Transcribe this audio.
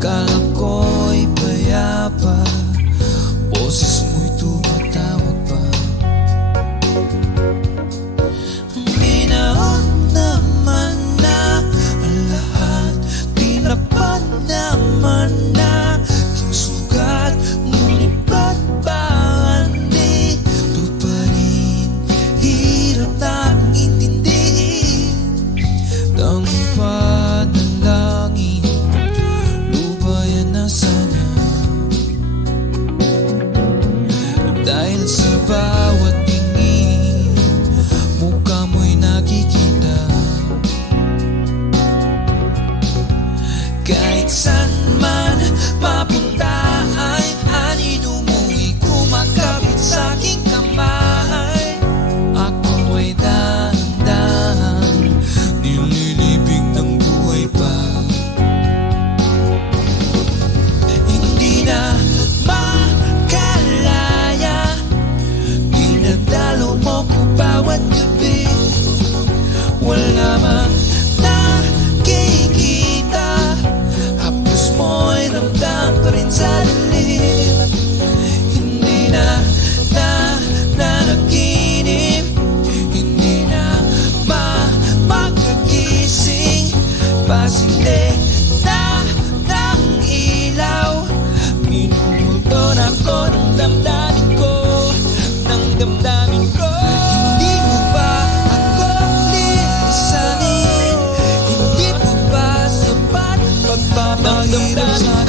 Akala ko'y payapa, boses mo'y tumatawag pa. Minahon naman na ang lahat, tinapat naman na yung sugat. Ngunit ba't ba andito pa rin? Hirap na intindihin ng panalangin, lubayan na sana. Dahil sa bawat tingin, mukha mo'y nakikita. Kahit saan man mapunta ay anino mo'y kumakapit sa aking kamay. Ako ay dahan-dahan nililibing ng buhay pa. Hindi na makalaya, dinadalo mo ko bawat gabi. Wala mang nakikita, hapos mo'y ramdam pa rin sa dilim. Hindi na nanaginip, hindi na makagising. Pasinde na ng ilaw, minumulton ako ng damdamin ko, ng damdamin ko. Hindi mo ba ako lilisanin? Hindi mo ba sapat pagpapahirap sa